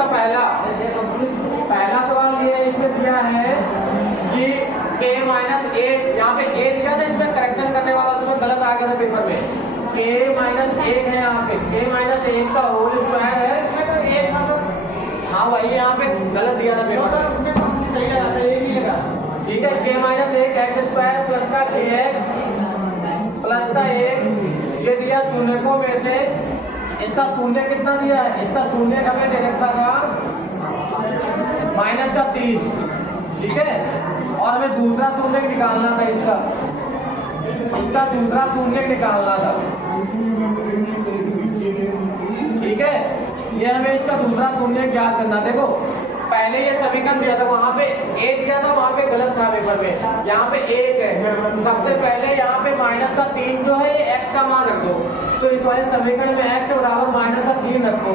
इसका पहला सवाल ये इसमें दिया है कि k माइनस एक, यहाँ पे a दिया था, इसमें करेक्शन करने वाला उसमें गलत आ गया था पेपर में। k माइनस एक है यहाँ पे, k माइनस एक का होल स्क्वायर है। हाँ वही यहाँ पे गलत दिया था पेपर में, उसमें तो हमने सही लगाया था, ये भी लगा। ठीक है, k माइनस एक एक्स स्क्वायर प्लस का kx प्लस का एक, ये दिया शून्यकों में से। इसका शून्य कितना दिया है? इसका शून्य हमें दे रखा था माइनस का 3, ठीक है। और हमें दूसरा शून्य निकालना था, इसका दूसरा शून्य निकालना था, ठीक है। ये हमें इसका दूसरा शून्य ज्ञात करना। देखो पहले ये समीकरण दिया था, वहां पे a दिया था, वहां पे गलत था पेपर में, यहाँ पे 1 है। सबसे पहले यहाँ पे माइनस का 3 जो है ये x का मान रख दो, तो इस वाले समीकरण में x बराबर माइनस का 3 रखो।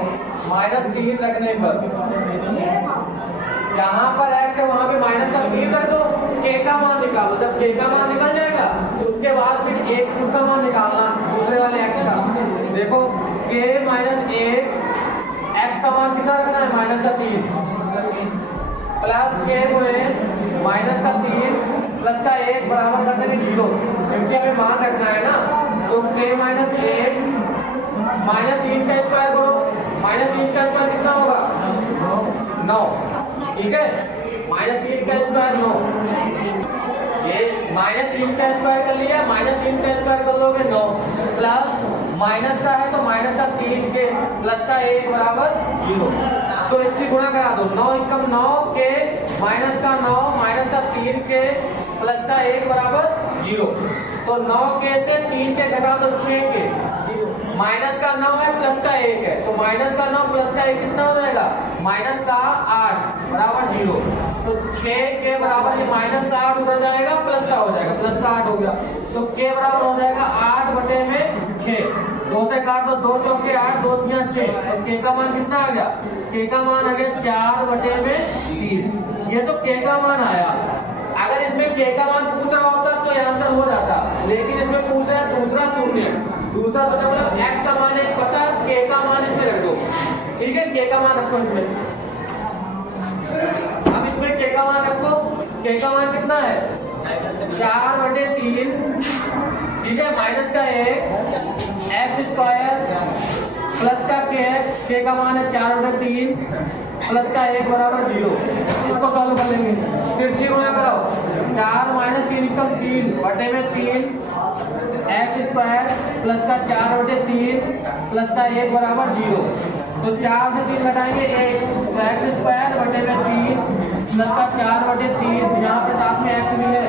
माइनस 3 रखने पर यहाँ पर x है, वहां पे माइनस का 3 रख दो, k का मान निकालो। जब k का मान निकल जाएगा तो उसके बाद फिर एक का मान निकालना दूसरे वाले x का। देखो k माइनस 1, x का मान कितना रखना है? माइनस का 3 प्लस k गुणे माइनस का 3 प्लस का 1 बराबर कर देंगे 0, क्योंकि हमें मान रखना है ना। तो k माइनस 1 माइनस 3 का स्क्वायर करो, माइनस 3 का स्क्वायर कितना होगा? 9, ठीक है। माइनस 3 का स्क्वायर 9, ये माइनस 3 का स्क्वायर कर लिया, माइनस 3 का स्क्वायर कर लोगे 9, प्लस माइनस का है तो माइनस का 3 के प्लस का 1 बराबर 0। तो इसकी गुणा करा दो, 9 एकम 9 के माइनस का 9 माइनस का 3 के प्लस का 1 बराबर 0। तो 9 के से 3 के घटा दो 6 के, माइनस का 9 है प्लस का 1 है, तो माइनस का 9 प्लस का 1 कितना हो जाएगा? माइनस का 8 बराबर 0। तो 6 के बराबर ये माइनस का 8 उधर जाएगा, प्लस का हो जाएगा, प्लस का 8 हो गया। तो k बराबर हो जाएगा 8 बटे में 6, 2 से काट दो, 2 चौके 8, 2 तिया 6, तो k का मान कितना आ गया? k का मान आ गया 4 बटे में 3। ये तो k का मान आया। अगर इसमें k का मान पूछ रहा होता तो ये आंसर हो जाता, लेकिन इसमें पूछ रहा है दूसरा शून्य, दूसरा शून्य मतलब x का मान एक पता, k का मान इसमें रख दो, ठीक है। k का मान रखो इसमें, अब इसमें k का मान रखो। k का मान कितना है? 4 बटे 3, ठीक है, माइनस का 1 एक्स स्क्वायर प्लस का k का मान है 4 बटे 3 प्लस का 1 बराबर 0। इसको सॉल्व कर लेंगे, तिरछी गुणा कराओ, 4 माइनस 3 कम 3 बटे में 3 एक्स स्क्वायर प्लस का 4 बटे 3 प्लस का 1 बराबर 0। तो 4 से 3 घटाएंगे 1, तो एक्स स्क्वायर बटे में 3 प्लस का 4 बटे 3, यहाँ पे साथ में एक्स भी है,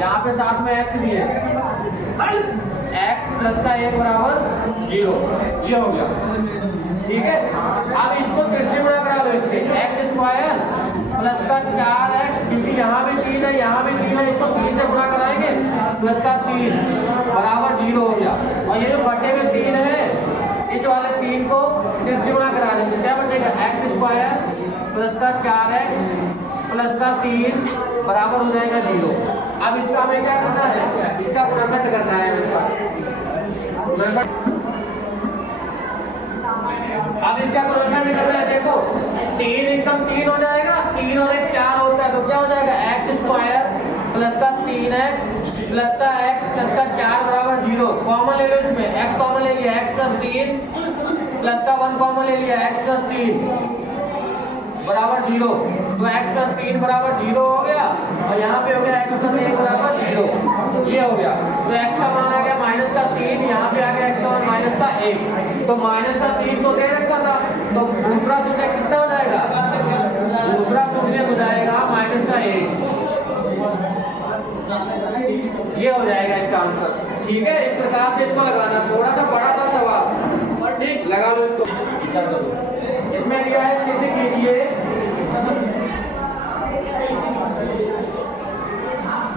यहाँ पे साथ में एक्स भी है, x प्लस का 1 बराबर 0, ये हो गया, ठीक है। अब इसको तिरछी गुणा करा लो, इसके एक्स स्क्वायर प्लस का 4x, क्योंकि यहाँ भी 3 है यहाँ भी 3 है, इसको 3 से गुणा कराएंगे, प्लस का 3 बराबर 0 हो गया। और ये जो बटे में 3 है, इस वाले 3 को तिरछी गुणा करा देंगे, क्या बचेगा? एक्स स्क्वायर प्लस का 4x प्लस का 3 बराबर हो जाएगा 0। अब इसका हमें क्या करना है? इसका गुणनखंड करना है, अब इसका गुणनखंड करना है। देखो 3 एकम 3 हो जाएगा, 3 और 1 4 होता है, तो क्या हो जाएगा? एक्स स्क्वायर प्लस का 3x प्लस का x प्लस का 4 बराबर 0। कॉमन ले लो इसमें, x कॉमन ले लिया, x प्लस 3 प्लस का 1 कॉमन ले लिया, x प्लस 3 बराबर 0। तो x प्लस 3 बराबर 0 हो गया, और यहाँ पे हो गया x प्लस 1 बराबर 0, ये हो गया। तो x का मान आ गया माइनस का 3, यहाँ पे आ गया x का मान माइनस का 1। तो माइनस का 3 तो दे रखा था, तो दूसरा शून्य कितना हो जाएगा? दूसरा शून्य हो जाएगा माइनस का 1, ये हो जाएगा इसका आंसर, ठीक है। इस प्रकार से इसको लगाना, थोड़ा सा बड़ा था सवाल, ठीक, लगा लो इसको। इसमें दिया है सिद्ध कीजिए,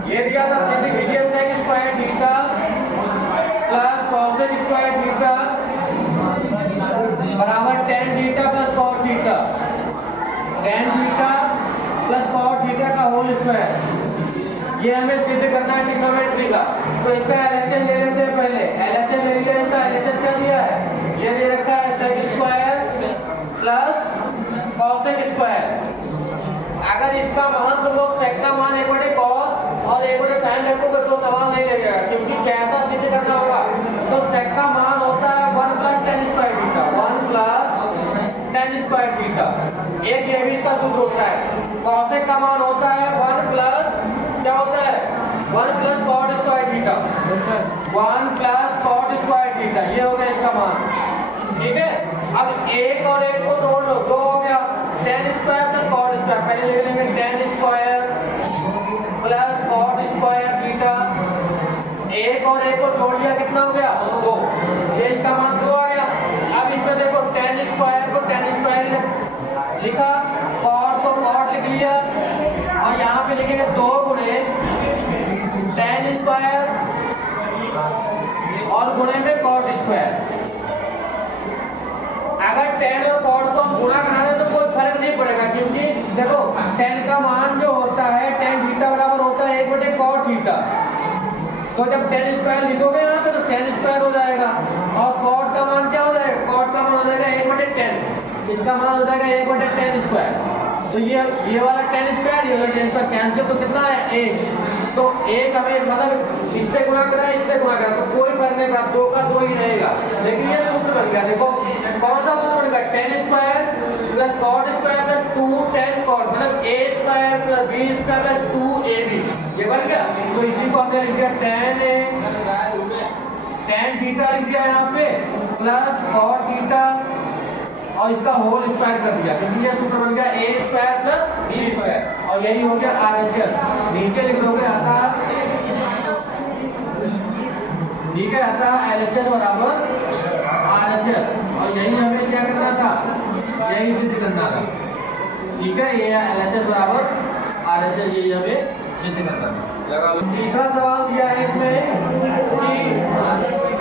ये दिया था सिद्ध कीजिए sec square theta plus cosec square theta बराबर tan theta plus cos theta, tan theta plus cos theta का होल स्क्वायर। ये हमें सिद्ध करना है ट्रिग्नोमेट्री का, तो इसका LHS ले लेते हैं पहले। LHS ले लिया, इसका LHS क्या दिया है? ये दे रखा है sec square plus cosec square. अगर इसका मान तुम लोग sec का मान 1/cos और 1/sin रखोगे तो सवाल नहीं लगेगा, क्योंकि कैसा सिद्ध करना होगा। तो sec का मान होता है 1 + tan square theta, 1 + tan square theta. एक ये भी इसका सूत्र होता है। cosec का मान होता है 1 + क्या होता है 1 + cot square theta, 1 + cot square theta, ये हो गया इसका मान। ठीक है, अब एक और एक को जोड़ लो, 2 हो गया tan स्क्वायर + cot स्क्वायर। पहले लिख लेंगे tan square + cot square theta. एक और एक को जोड़ लिया, कितना हो गया 2, ये इसका मान 2 आ गया। अब इसमें देखो tan स्क्वायर को tan स्क्वायर लिखा, cot को cot लिख लिया, और यहाँ पे लिखेंगे 2 गुणे tan स्क्वायर और गुणे में cot स्क्वायर। अगर tan और cot को हम गुणा करा दें तो कोई फर्क नहीं पड़ेगा, क्योंकि देखो tan का मान जो होता है tan थीटा बराबर होता है 1/cot थीटा। तो जब tan स्क्वायर लिखोगे यहाँ पे तो tan स्क्वायर हो जाएगा, और cot का मान क्या हो जाएगा, cot का मान हो जाएगा 1/tan, इसका मान हो जाएगा 1/tan स्क्वायर। तो ये वाला tan स्क्वायर, ये वाला tan स्क्वायर कैंसिल, तो कितना है 1। तो एक हमें मतलब इससे गुणा करा है, इससे गुणा करा, तो कोई फर्क नहीं पड़ा, 2 का 2 ही रहेगा। लेकिन ये सूत्र बन गया, देखो कौन सा सूत्र बन गया, tan square + cot square + 2 tan cot, मतलब a square + b square + 2ab, ये बन गया। तो इसी को हमने लिख दिया tan थीटा लिख दिया यहाँ पे + cot थीटा, और इसका होल स्क्वायर कर दिया, क्योंकि ये सूत्र बन गया a स्क्वायर + b स्क्वायर, और यही हो गया RHS। नीचे लिख दोगे आता, ठीक है, आता LHS बराबर RHS, और यही हमें क्या करना था, यही सिद्ध करना था। ठीक है, ये LHS बराबर RHS, यही हमें सिद्ध करना था। तीसरा सवाल दिया है इसमें कि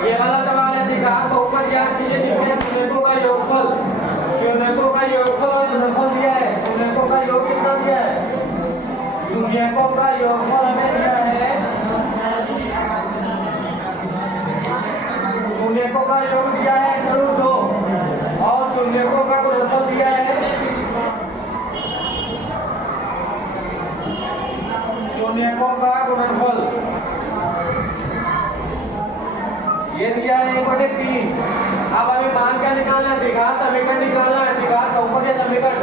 ये वाला सवाल है, दिघात बहुपद ज्ञात कीजिए जिनके शून्यकों का योगफल, शून्यकों का योगफल और गुणनफल दिया है। शून्यकों का योग कितना दिया है, शून्यकों का योगफल हमें दिया है, शून्यकों का योग दिया है √2, और शून्यकों का गुणनफल दिया है, शून्यकों का गुणनफल ये दिया है 1/3। अब हमें मान क्या निकालना है, द्विघात समीकरण निकालना है, द्विघात बहुपदीय समीकरण।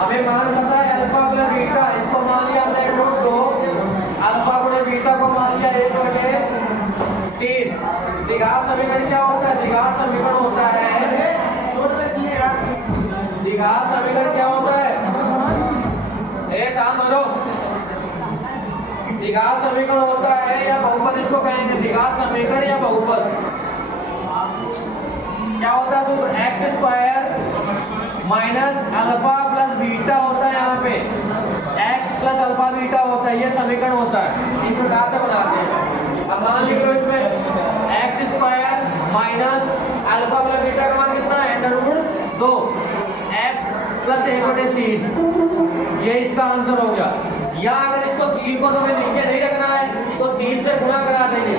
हमें मान पता है अल्फा + बीटा, इसको मान लिया हमने √2, अल्फा × बीटा को मान लिया 1/3। द्विघात समीकरण क्या होता है, द्विघात समीकरण होता है, द्विघात समीकरण क्या होता है, शांत हो जाओ। द्विघात समीकरण होता है, या बहुपद इसको कहेंगे, द्विघात समीकरण या बहुपद क्या होता है, तो x स्क्वायर - अल्फा + बीटा होता है, यहाँ पे x + अल्फा बीटा होता है, ये समीकरण होता है। इस प्रकार से बनाते हैं। अब मान लीजिए इसमें x स्क्वायर - अल्फा + बीटा का मान कितना है, √2, x + 1/3, ये इसका आंसर हो गया। या अगर इसको 3 को तुम्हें नीचे नहीं रखना है तो 3 से गुणा करा देंगे,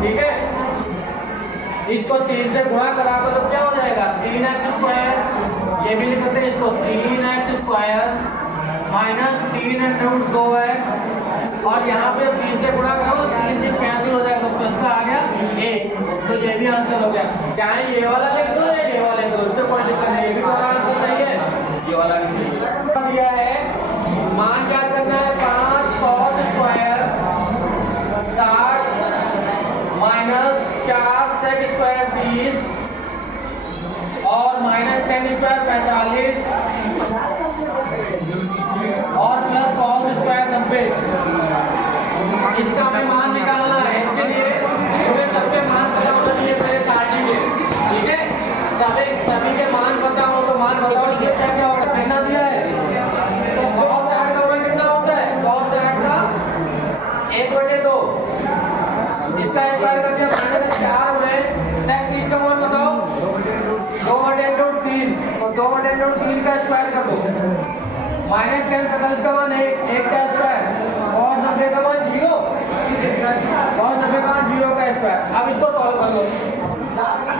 ठीक है, इसको 3 से गुणा करा दो तो क्या हो जाएगा, 3x², ये भी लिख सकते हैं इसको, 3x² - 3√2x, और यहाँ पे 3 से गुणा करो 3 से कैंसिल हो जाएगा, तो इसका आ गया a, तो ये भी आंसर हो गया। चाहे ये वाला लिख दो या ये वाला लिख दो, इससे कोई दिक्कत नहीं, ये भी तुम्हारा आंसर सही है, ये वाला भी सही है। दिया है मान क्या करना है, 5 cos स्क्वायर 60 - 4 sec स्क्वायर 30 और -tan स्क्वायर 45 और +cos स्क्वायर 90। इसका हमें मान निकालना है, इसके लिए हमें सबके मान पता होना चाहिए पहले चार्टी में, ठीक है, सभी के मान पता हो तो मान बताओ, इससे क्या क्या होगा, कितना दिया है, cos 60 का मान कितना होता है, cos 60 का 1/2, इसका स्क्वायर कर दिया, -4 में sec 30 का मान बताओ, 2/3, तो 2/3 का स्क्वायर कर दो, -10 45 का मान 1 का स्क्वायर, cos 90 का मान 0, cos 90 का मान 0 का स्क्वायर। अब इसको सॉल्व कर लो,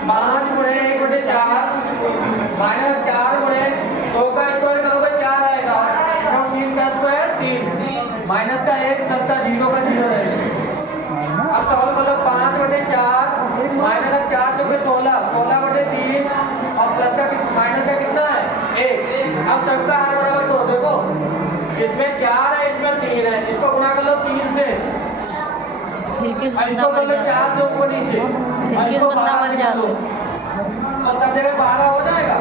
5 × 1/4 -4 × 2 का स्क्वायर करोगे 4 अब सॉल्व कर लो 5/4 माइनस का 4 चौके 16 16/3 और प्लस का माइनस का कितना है 1। अब सबका हर बराबर तो देखो इसमें 4 है इसमें 3 है, इसको गुणा कर लो 3 से और इसको कर लो 4 से ऊपर नीचे और इसको 12 से कर लो तो सब जगह 12 हो जाएगा।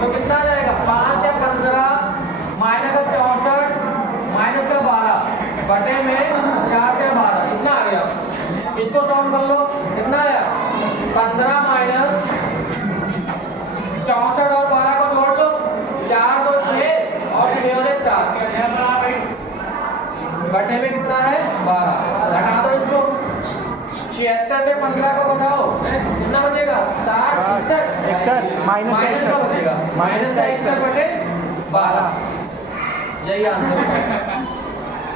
तो कितना आ जाएगा 5 या 15 माइनस का 64 माइनस का 12 बटे में 4 या 12 इतना आ गया। इसको सॉल्व कर लो कितना आया 15 माइनस 64 और 12 को जोड़ लो 4 2 6 और 6 और 4 बटे में कितना है 12। घटा दो इसको 76 से 15 को घटाओ कितना बचेगा 60 61 माइनस का बचेगा माइनस का 61/12 यही आंसर है।